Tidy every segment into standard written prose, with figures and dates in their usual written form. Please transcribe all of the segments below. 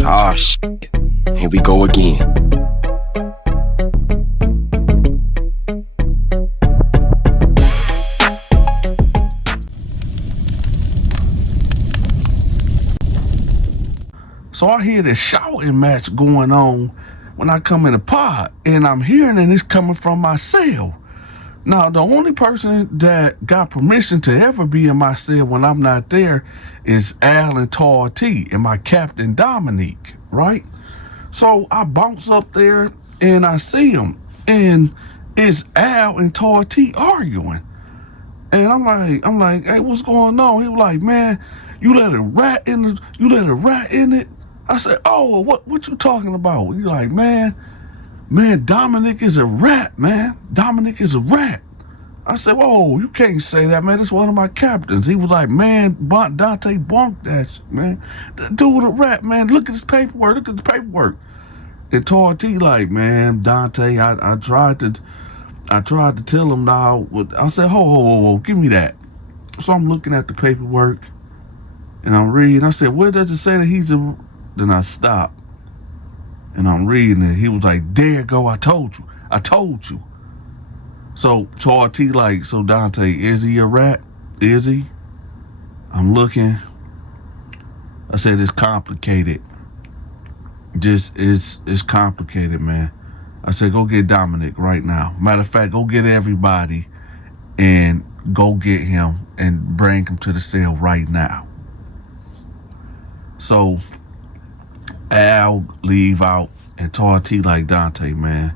Ah, shit. Here we go again. So I hear this shouting match going on when I come in the pod, and I'm hearing it, it's coming from my cell. Now, the only person that got permission to ever be in my cell when I'm not there is Al and Tar T and my captain Dominique, right? So I bounce up there and I see them, and it's Al and Tar T arguing. And I'm like, hey, what's going on? He was like, man, you let a rat in it. I said, oh, what you talking about? He's like, man, Dominic is a rat, man. Dominic is a rat. I said, whoa, you can't say that, man. That's one of my captains. He was like, man, Dante bonked that shit, man. The dude a rat, man. Look at his paperwork. And Tar T like, man, Dante, I tried to tell him now. I said, ho, give me that. So I'm looking at the paperwork and I'm reading. I said, where does it say that he's a... Then I stopped and I'm reading it. He was like, there you go, I told you. So Tar T like, so Dante, is he a rat? Is he? I'm looking. I said, it's complicated. It's complicated, man. I said, go get Dominic right now. Matter of fact, go get everybody and go get him and bring him to the cell right now. So Al leave out and Tar T like, Dante, man,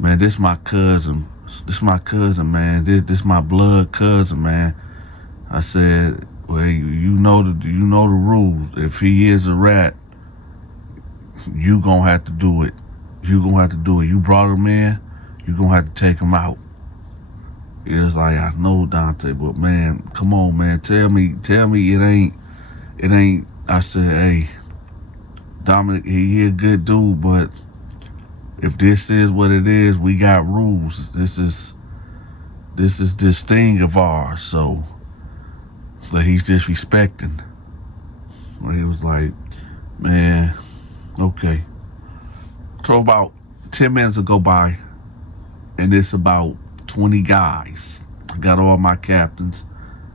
this my cousin. This my cousin, man. This my blood cousin, man. I said, well, you know the rules. If he is a rat, you gonna have to do it. You brought him in, you gonna have to take him out. He was like, I know, Dante, but man, come on, man. Tell me it ain't. I said, hey, Dominic, he a good dude, but if this is what it is, we got rules. This is this thing of ours, so that he's disrespecting. He was like, man, okay. So about 10 minutes will go by, and it's about 20 guys. I got all my captains,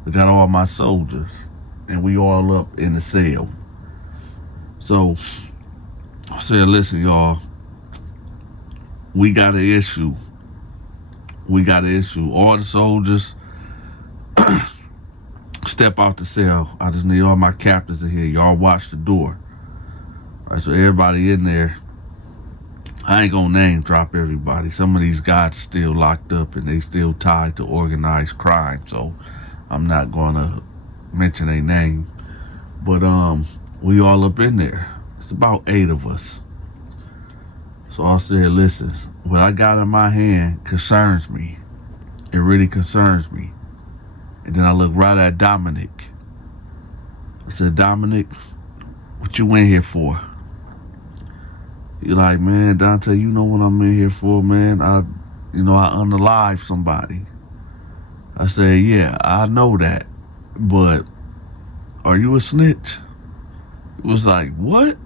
I got all my soldiers, and we all up in the cell. So I said, listen, y'all, we got an issue. All the soldiers step out the cell. I just need all my captains in here. Y'all watch the door. All right, so everybody in there. I ain't gonna name drop everybody. Some of these guys are still locked up and they still tied to organized crime. So I'm not gonna mention their name. But we all up in there. It's about 8 of us. So I said, listen, what I got in my hand concerns me. It really concerns me. And then I looked right at Dominic. I said, Dominic, what you in here for? He's like, man, Dante, you know what I'm in here for, man. I unalived somebody. I said, yeah, I know that. But are you a snitch? It was like, what?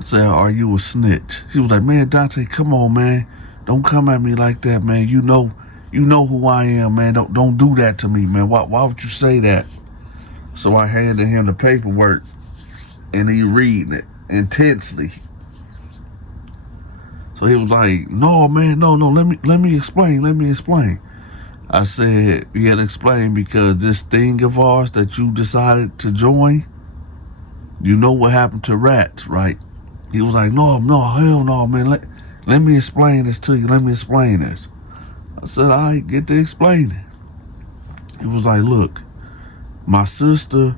I said, are you a snitch? He was like, man, Dante, come on, man. Don't come at me like that, man. You know who I am, man. Don't do that to me, man. Why would you say that? So I handed him the paperwork, and he reading it intensely. So he was like, no, man, no. Let me explain. I said, you had to explain because this thing of ours that you decided to join, you know what happened to rats, right? He was like, no, hell no, man. Let me explain this to you. I said, all right, get to explain it. He was like, look, my sister,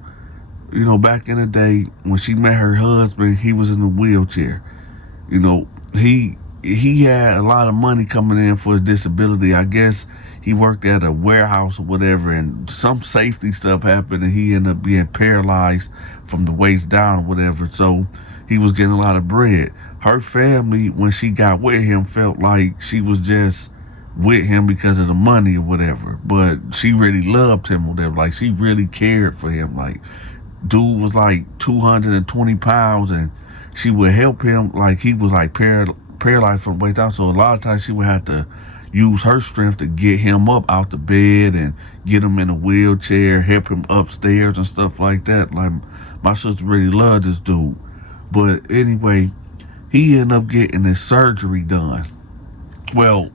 back in the day when she met her husband, he was in a wheelchair. He had a lot of money coming in for his disability. I guess he worked at a warehouse or whatever, and some safety stuff happened, and he ended up being paralyzed from the waist down or whatever. So he was getting a lot of bread. Her family, when she got with him, felt like she was just with him because of the money or whatever. But she really loved him or whatever. Like, she really cared for him. Like, dude was like 220 pounds, and she would help him like he was like paralyzed from the waist down. So a lot of times she would have to use her strength to get him up out the bed and get him in a wheelchair, help him upstairs and stuff like that. Like, my sister really loved this dude. But anyway, he ended up getting his surgery done. Well,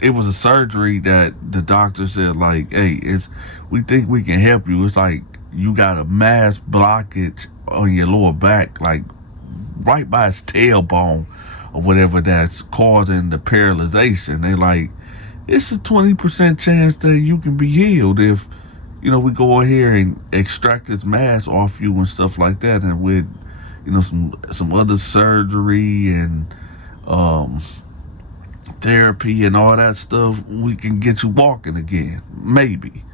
it was a surgery that the doctor said, like, hey, we think we can help you. It's like you got a mass blockage on your lower back, like right by his tailbone or whatever, that's causing the paralyzation. They're like, it's a 20% chance that you can be healed if, we go in here and extract this mass off you and stuff like that. And with, some other surgery and therapy and all that stuff, we can get you walking again, maybe.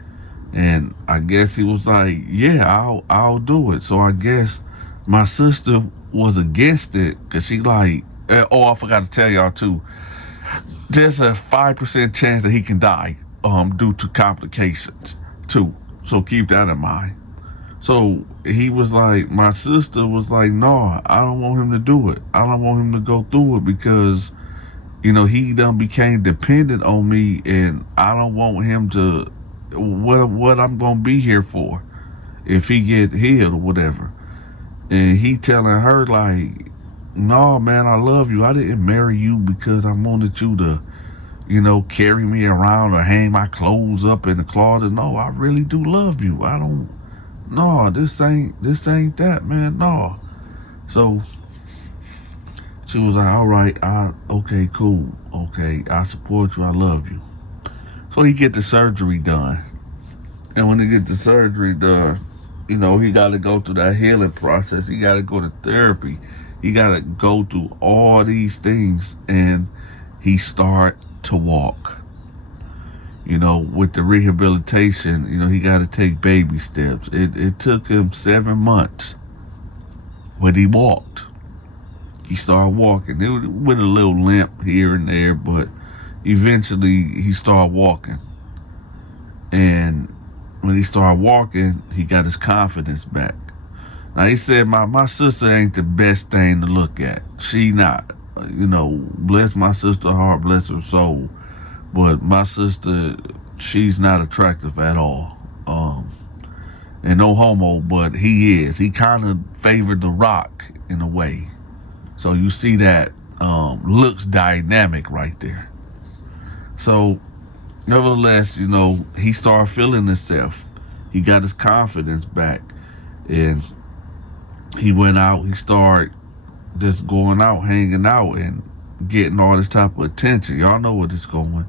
And I guess he was like, yeah, I'll do it. So I guess my sister was against it because she like, I forgot to tell y'all too, there's a 5% chance that he can die due to complications too. So keep that in mind. So he was like, my sister was like, no, I don't want him to do it. I don't want him to go through it because, he done became dependent on me, and I don't want him to, what I'm going to be here for if he get healed or whatever. And he telling her like, no, man, I love you. I didn't marry you because I wanted you to, carry me around or hang my clothes up in the closet. No, I really do love you. No, this ain't that, man. No. So she was like, all right, okay, cool. Okay, I support you. I love you. So he get the surgery done. And when he get the surgery done, he got to go through that healing process. He got to go to therapy. He got to go through all these things, and he start to walk. With the rehabilitation, he got to take baby steps. It took him 7 months, but he walked. He started walking with a little limp here and there, but eventually he started walking. And when he started walking, he got his confidence back. Now, he said, my sister ain't the best thing to look at. She not. Bless my sister's heart, bless her soul. But my sister, she's not attractive at all. And no homo, but he is. He kind of favored The Rock in a way. So you see that looks dynamic right there. So, nevertheless, he started feeling himself. He got his confidence back. And he went out, he started just going out, hanging out, and getting all this type of attention. Y'all know where this going.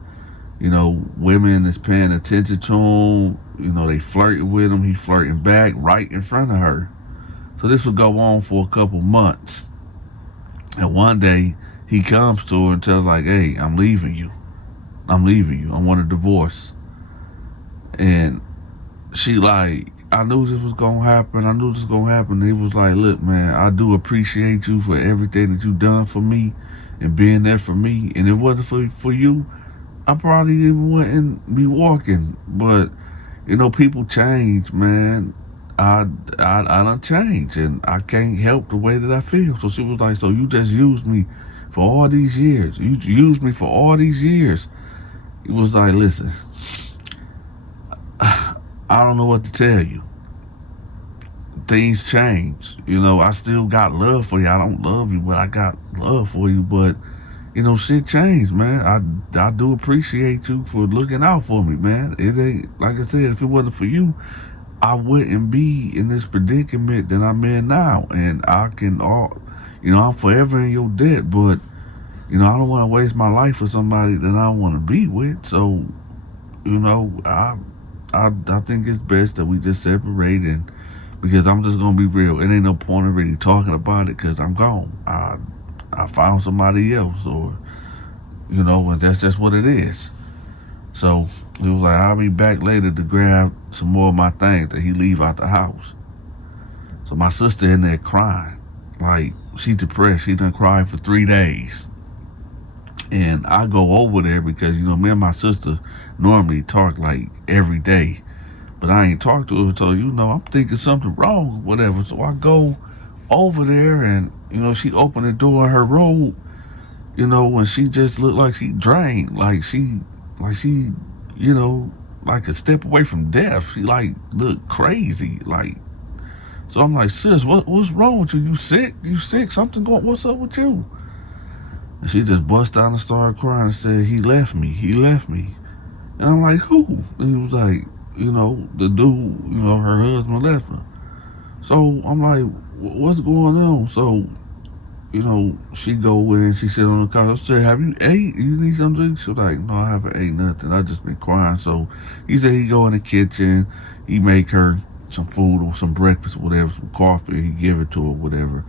Women is paying attention to him. They flirting with him. He flirting back right in front of her. So this would go on for a couple months. And one day, he comes to her and tells like, hey, I'm leaving you. I want a divorce. And she like, I knew this was going to happen. He was like, look, man, I do appreciate you for everything that you done for me and being there for me. And if it wasn't for you, I probably even wouldn't be walking. But, people change, man. I done changed, and I can't help the way that I feel. So she was like, so you just used me for all these years. You used me for all these years. He was like, listen, I don't know what to tell you. Things change. I still got love for you. I don't love you, but I got love for you. But, shit changed, man. I do appreciate you for looking out for me, man. It ain't, like I said, if it wasn't for you, I wouldn't be in this predicament that I'm in now. And I'm forever in your debt, but, I don't want to waste my life with somebody that I don't want to be with. So, I think it's best that we just separate, and because I'm just gonna be real, it ain't no point in really talking about it because I'm gone. I found somebody else, or and that's just what it is. So he was like, I'll be back later to grab some more of my things that he leave out the house. So my sister in there crying, like she depressed. She done cried for 3 days. And I go over there because, me and my sister normally talk like every day. But But I ain't talked to her, so I'm thinking something wrong or whatever. So I go over there, and she opened the door in her robe, and she just looked like she drained, like she, like a step away from death. She like looked crazy, like. So I'm like, sis, what's wrong with you? You sick? You sick? Something going? What's up with you? And she just bust down and started crying and said, he left me. He left me. And I'm like, who? And he was like, the dude, her husband left her. So I'm like, what's going on? So, she go in, she sit on the couch. I said, have you ate? You need something? She was like, no, I haven't ate nothing. I just been crying. So he said he go in the kitchen, he make her some food or some breakfast or whatever, some coffee, he give it to her, whatever.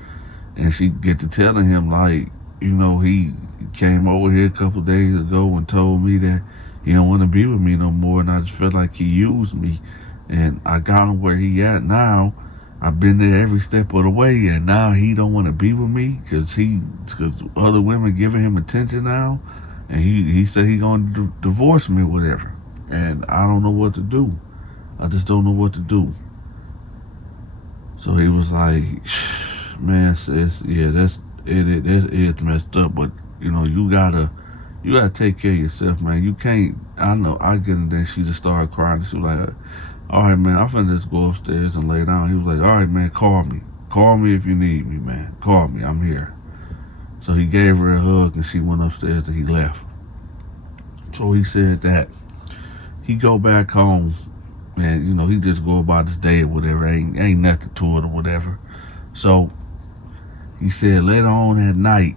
And she get to telling him, like, he came over here a couple days ago and told me that he don't want to be with me no more, and I just felt like he used me. And I got him where he at now. I've been there every step of the way, and now he don't want to be with me because other women giving him attention now, and he said he going to divorce me or whatever. And I don't know what to do. I just don't know what to do. So he was like, man, sis, yeah, that is messed up, but you gotta take care of yourself, man. You can't. I know. I get it. Then she just started crying. She was like, all right, man, I'm finna just go upstairs and lay down. He was like, all right, man, call me if you need me, man. Call me, I'm here. So he gave her a hug, and she went upstairs and he left. So he said that he go back home, and he just go about his day or whatever. Ain't nothing to it or whatever. So he said later on at night,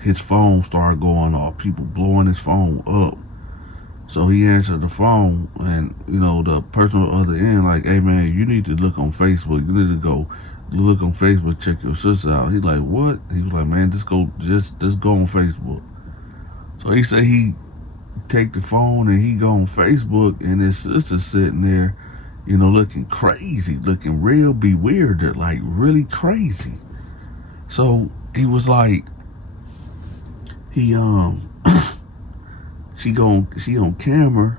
his phone started going off. People blowing his phone up. So he answered the phone, and the person on the other end like, hey man, you need to look on Facebook. You need to go look on Facebook, check your sister out. He like, what? He was like, man, just go on Facebook. So he said he take the phone and he go on Facebook, and his sister sitting there, looking crazy, looking real bewildered, like really crazy. So he was like, he she on camera,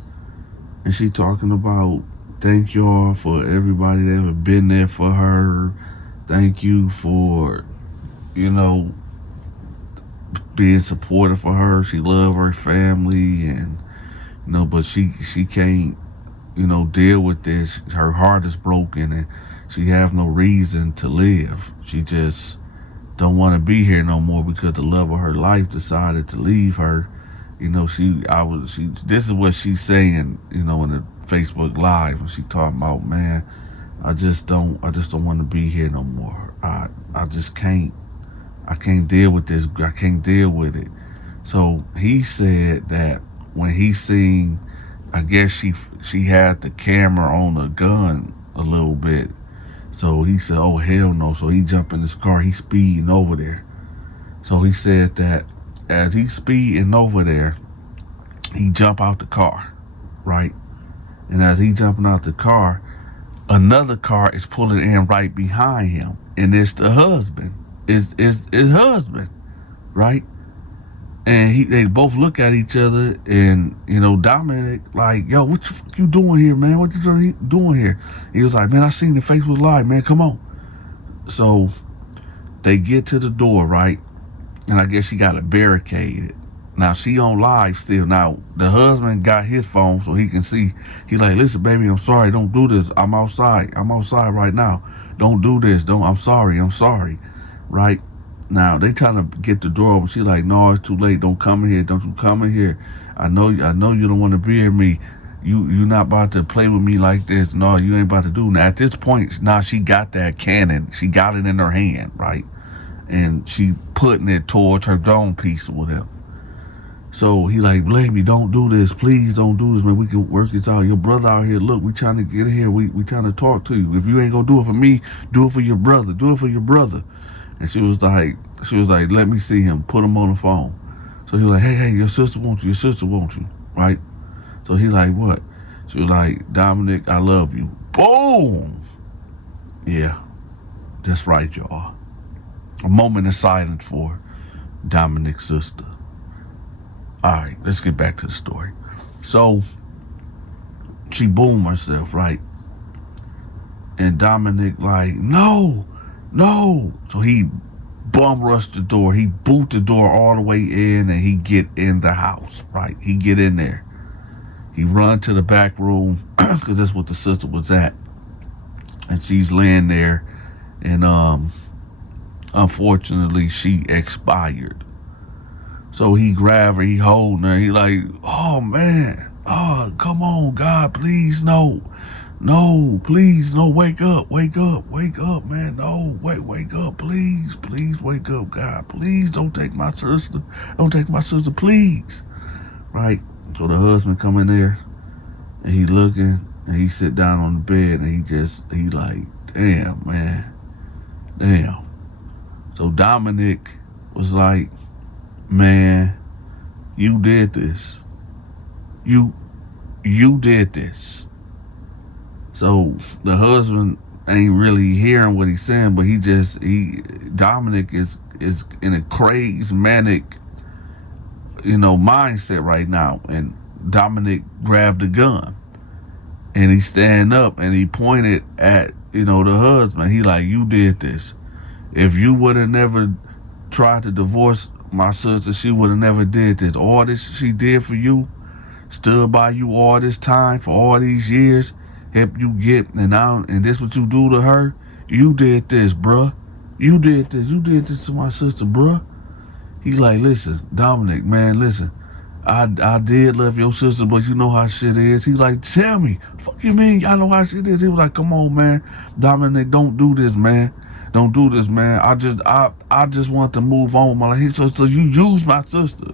and she talking about, thank y'all for everybody that ever been there for her. Thank you for being supportive for her. She love her family, and but she can't deal with this. Her heart is broken, and she have no reason to live. She just don't want to be here no more because the love of her life decided to leave her. This is what she's saying, in the Facebook Live, when she talking about, man, I just don't want to be here no more. I just can't. I can't deal with this. I can't deal with it. So he said that when he seen, I guess she had the camera on the gun a little bit. So he said, oh hell no. So he jumped in his car. He's speeding over there. So he said that as he's speeding over there, he jumped out the car, right? And as he jumping out the car, another car is pulling in right behind him, and it's the husband. Is his husband, right? And they both look at each other, and Dominic like, yo, what you doing here, man? What you doing here? He was like, man, I seen the Facebook Live, man. Come on. So they get to the door, right? And I guess she got it barricaded. Now she on live still. Now the husband got his phone so he can see. He like, listen, baby, I'm sorry. Don't do this. I'm outside right now. Don't do this. I'm sorry. Right? Now they trying to get the door open. She like, no, it's too late. Don't come in here. Don't you come in here. I know you don't want to be here. Me. You not about to play with me like this. No, you ain't about to do. Now at this point, now she got that cannon. She got it in her hand, right? And she putting it towards her dome piece or whatever. So he like, baby, don't do this. Please don't do this, man. We can work this out. Your brother out here. Look, we trying to get in here. We trying to talk to you. If you ain't gonna do it for me, do it for your brother. Do it for your brother. And she was like, let me see him. Put him on the phone. So he was like, hey, your sister wants you. Your sister wants you, right? So he like, what? She was like, Dominic, I love you. Boom. Yeah, that's right, y'all. A moment of silence for Dominic's sister. All right, let's get back to the story. So she boomed herself, right? And Dominic like, no. So he bum rushed the door. He boot the door all the way in, and he get in the house, right? He get in there. He run to the back room, because that's what the sister was at. And she's laying there, and unfortunately, she expired. So he grabbed her, he holding her, he like, oh man, oh, come on, God, please, no, please, no, wake up, man, no, wake up, please, wake up, God, please, don't take my sister, please, right? So the husband come in there, and he looking, and he sit down on the bed, and he like, damn, man, damn. So Dominic was like, man, you did this. You did this. So the husband ain't really hearing what he's saying, but Dominic is in a crazed, manic, mindset right now. And Dominic grabbed a gun, and he stand up, and he pointed at, the husband. He like, you did this. If you would have never tried to divorce my sister, she would have never did this. All this she did for you, stood by you all this time, for all these years, helped you get, and this what you do to her? You did this, bruh. You did this to my sister, bruh. He like, listen, Dominic, man, listen. I did love your sister, but you know how shit is. He like, tell me. Fuck you mean? I know how shit is. He was like, come on, man. Dominic, don't do this, man. Don't do this, man. I just want to move on. So you use my sister.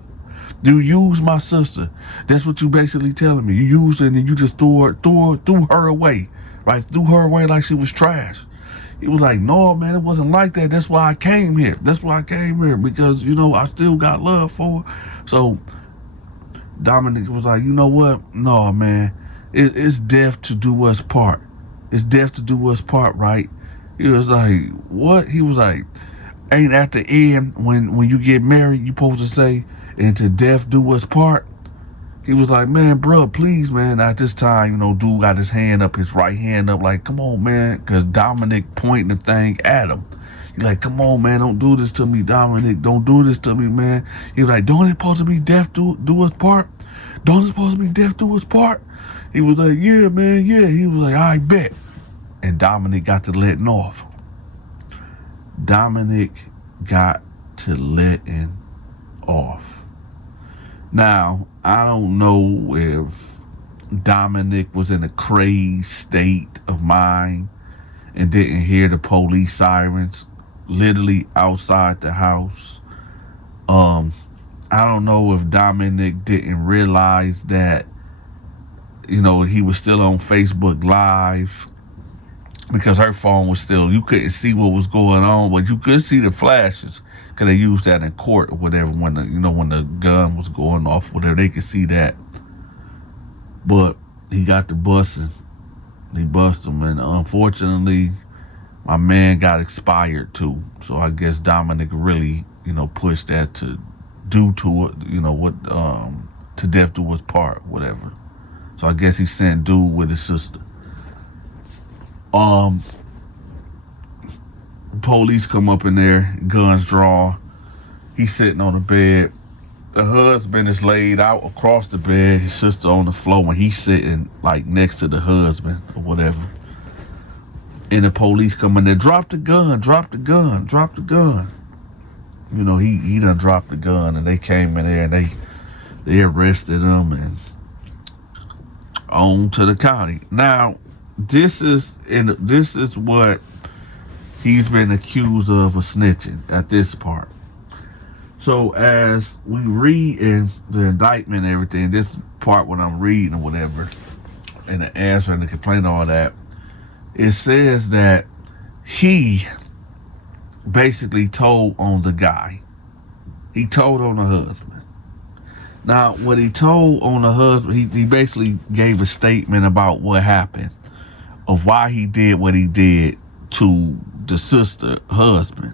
You use my sister. That's what you basically telling me. You used her, and then you just threw her away. Right? Threw her away like she was trash. He was like, no, man, it wasn't like that. That's why I came here. Because, I still got love for her. So Dominic was like, you know what? No, man. It's death to do us part. It's death to do us part, right? He was like, what? He was like, ain't at the end when you get married, you supposed to say, and to death do us part? He was like, man, bro, please, man. At this time, dude got his right hand up, like, come on, man. Because Dominic pointing the thing at him. He's like, come on, man, don't do this to me, Dominic. Don't do this to me, man. He was like, don't it supposed to be death do us part? Don't it supposed to be death do us part? He was like, yeah, man, yeah. He was like, I bet. And Dominic got to letting off. Dominic got to letting off. Now, I don't know if Dominic was in a crazed state of mind and didn't hear the police sirens literally outside the house. I don't know if Dominic didn't realize that, he was still on Facebook Live, because her phone was still, you couldn't see what was going on, but you could see the flashes, because they used that in court or whatever, when the gun was going off, whatever, they could see that. But he got to busting. He busted him, and unfortunately, my man got expired too. So I guess Dominic really, pushed that to do to it, to death do us part, whatever. So I guess he sent dude with his sister. Police come up in there, guns drawn. He's sitting on the bed. The husband is laid out across the bed, his sister on the floor, and he's sitting like next to the husband or whatever. And the police come in there, drop the gun. He done dropped the gun, and they came in there and they arrested him and on to the county. Now, this is what he's been accused of snitching at this part. So as we read in the indictment and everything, this part when I'm reading or whatever, and the answer and the complaint and all that, it says that he basically told on the guy. He told on the husband. Now, what he told on the husband, he basically gave a statement about what happened, of why he did what he did to the sister husband.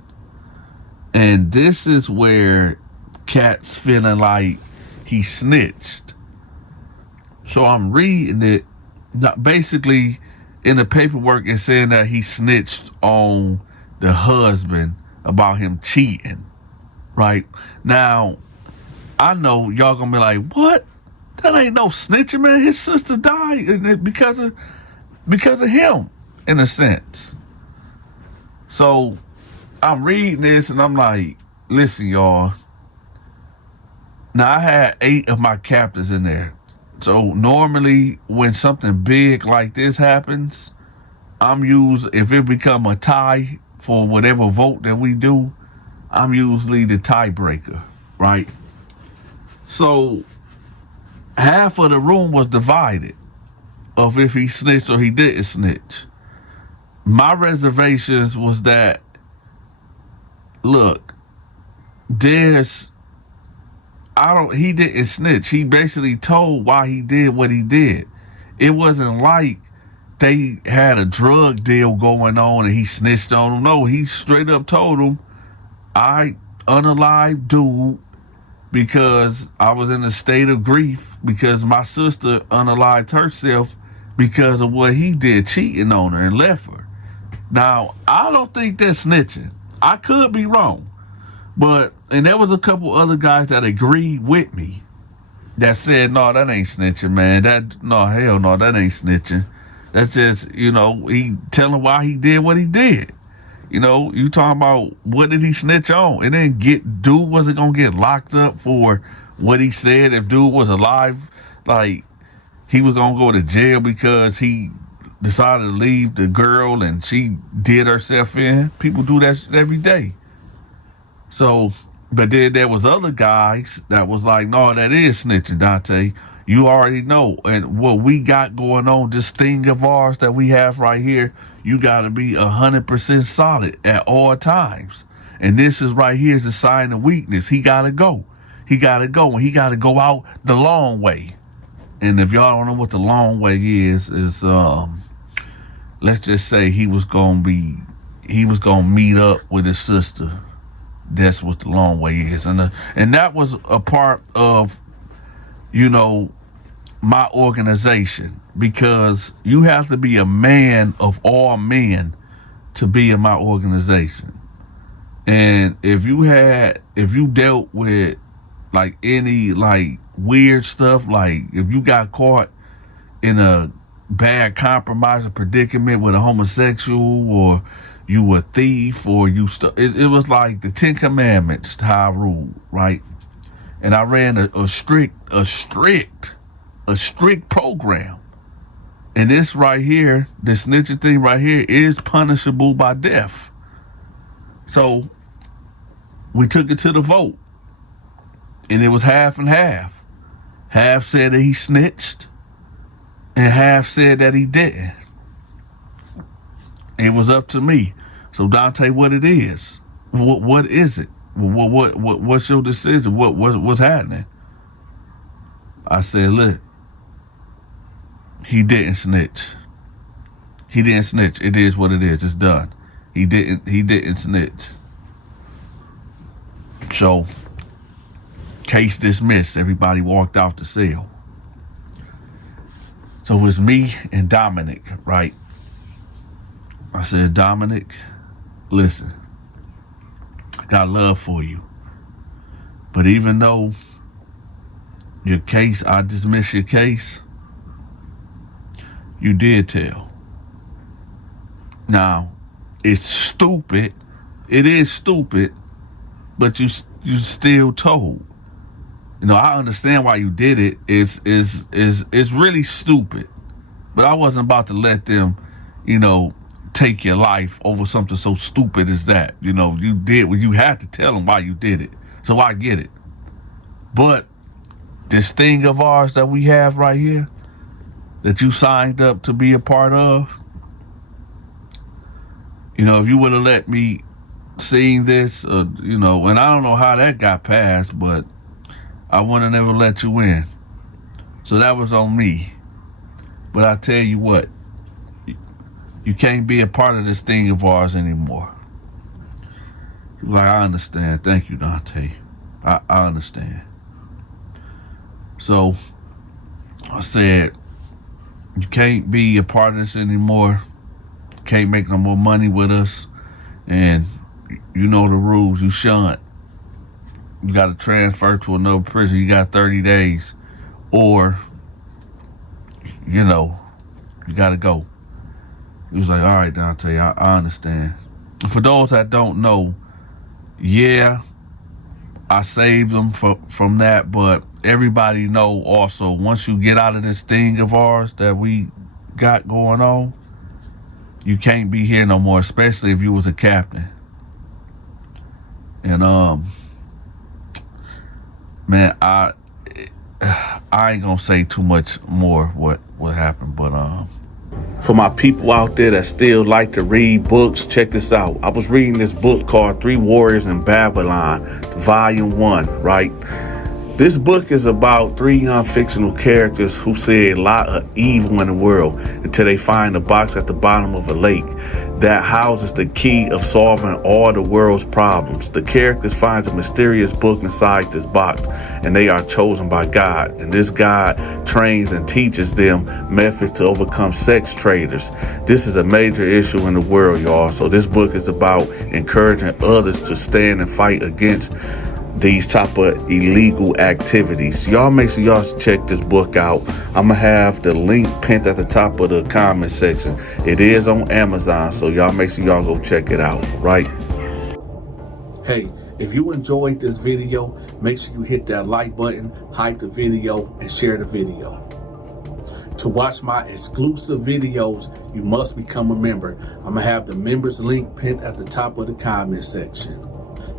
And this is where Cat's feeling like he snitched. So I'm reading it basically in the paperwork it's saying that he snitched on the husband about him cheating. Right now, I know y'all gonna be like, "What? That ain't no snitching, man. His sister died because of him, in a sense." So I'm reading this and I'm like, "Listen, y'all. Now I had 8 of my captors in there. So normally when something big like this happens, if it become a tie for whatever vote that we do, I'm usually the tiebreaker, right? So half of the room was divided of if he snitched or he didn't snitch. My reservations was that, look, he didn't snitch. He basically told why he did what he did. It wasn't like they had a drug deal going on and he snitched on them. No, he straight up told them, I unalived dude because I was in a state of grief because my sister unalived herself because of what he did, cheating on her and left her. Now, I don't think that's snitching. I could be wrong. And there was a couple other guys that agreed with me that said, no, that ain't snitching, man. Hell no, that ain't snitching. That's just, he telling why he did what he did. You talking about what did he snitch on? And then dude wasn't going to get locked up for what he said. If dude was alive, like he was going to go to jail because he decided to leave the girl and she did herself in. People do that every day. So, but then there was other guys that was like, no, that is snitching, Dante. You already know. And what we got going on, this thing of ours that we have right here, you got to be 100% solid at all times. And this is right here is a sign of weakness. He got to go. He got to go. And he got to go out the long way. And if y'all don't know what the long way is let's just say he was going to meet up with his sister. That's what the long way is. And that was a part of, my organization, because you have to be a man of all men to be in my organization. And if you dealt with like any like weird stuff, like if you got caught in a bad compromising predicament with a homosexual, or you were a thief, or it was like the 10 Commandments how I ruled, right? And I ran a strict program. And this right here, this snitching thing right here is punishable by death. So we took it to the vote. And it was half and half. Half said that he snitched, and half said that he didn't. It was up to me. So Dante, what it is? What is it? What's your decision? What's happening? I said, look, he didn't snitch. He didn't snitch. It is what it is. It's done. He didn't snitch. So, case dismissed. Everybody walked out the cell. So it was me and Dominic, right? I said, Dominic, listen, I got love for you. But even though your case, I dismiss your case, you did tell. Now, it's stupid. It is stupid, but you still told. I understand why you did it. It's really stupid. But I wasn't about to let them, take your life over something so stupid as that. You did what you had to tell them why you did it. So I get it. But this thing of ours that we have right here, that you signed up to be a part of, if you would have let me see this, and I don't know how that got passed, but I would have never let you in. So that was on me. But I tell you what, you can't be a part of this thing of ours anymore. He was like, I understand. Thank you, Dante. I understand. So I said, You can't be a part of this anymore. Can't make no more money with us. And you know the rules. You shunned. You got to transfer to another prison. You got 30 days. Or, you know, you got to go. He was like, all right, Dante, I understand. For those that don't know, yeah, I saved them from that, but everybody know also, once you get out of this thing of ours that we got going on, you can't be here no more, especially if you was a captain. And man, I ain't gonna say too much more what happened, but for my people out there that still like to read books, check this out. I was reading this book called Three Warriors in Babylon, Volume 1, right? This book is about three young fictional characters who see a lot of evil in the world until they find a box at the bottom of a lake that houses the key of solving all the world's problems. The characters find a mysterious book inside this box, and they are chosen by God. And this God trains and teaches them methods to overcome sex traders. This is a major issue in the world, y'all. So this book is about encouraging others to stand and fight against these type of illegal activities. Y'all make sure y'all check this book out. I'm gonna have the link pinned at the top of the comment section. It is on Amazon, so y'all make sure y'all go check it out, right? Hey, if you enjoyed this video, make sure you hit that like button, hype the video, and share the video. To watch my exclusive videos, you must become a member. I'm gonna have the members link pinned at the top of the comment section.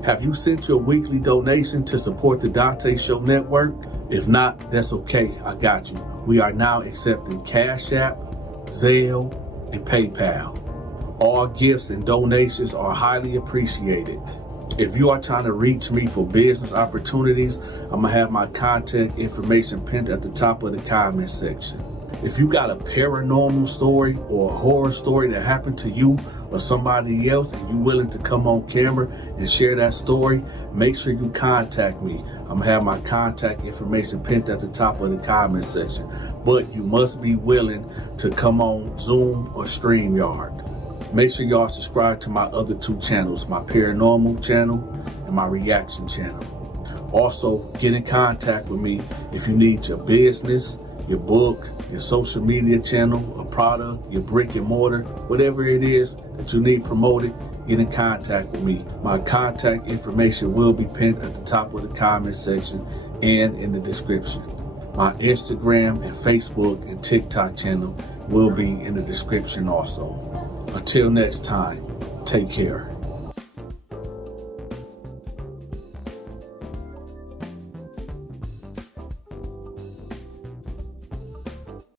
Have you sent your weekly donation to support the Donta Show Network? If not, that's okay. I got you. We are now accepting Cash App, Zelle, and PayPal. All gifts and donations are highly appreciated. If you are trying to reach me for business opportunities, I'm going to have my contact information pinned at the top of the comment section. If you got a paranormal story or a horror story that happened to you or somebody else and you're willing to come on camera and share that story, make sure you contact me. I'm gonna have my contact information pinned at the top of the comment section. But you must be willing to come on Zoom or StreamYard. Make sure y'all subscribe to my other two channels, my paranormal channel and my reaction channel. Also, get in contact with me if you need your business, your book, your social media channel, a product, your brick and mortar, whatever it is that you need promoted, get in contact with me. My contact information will be pinned at the top of the comment section and in the description. My Instagram and Facebook and TikTok channel will be in the description also. Until next time, take care.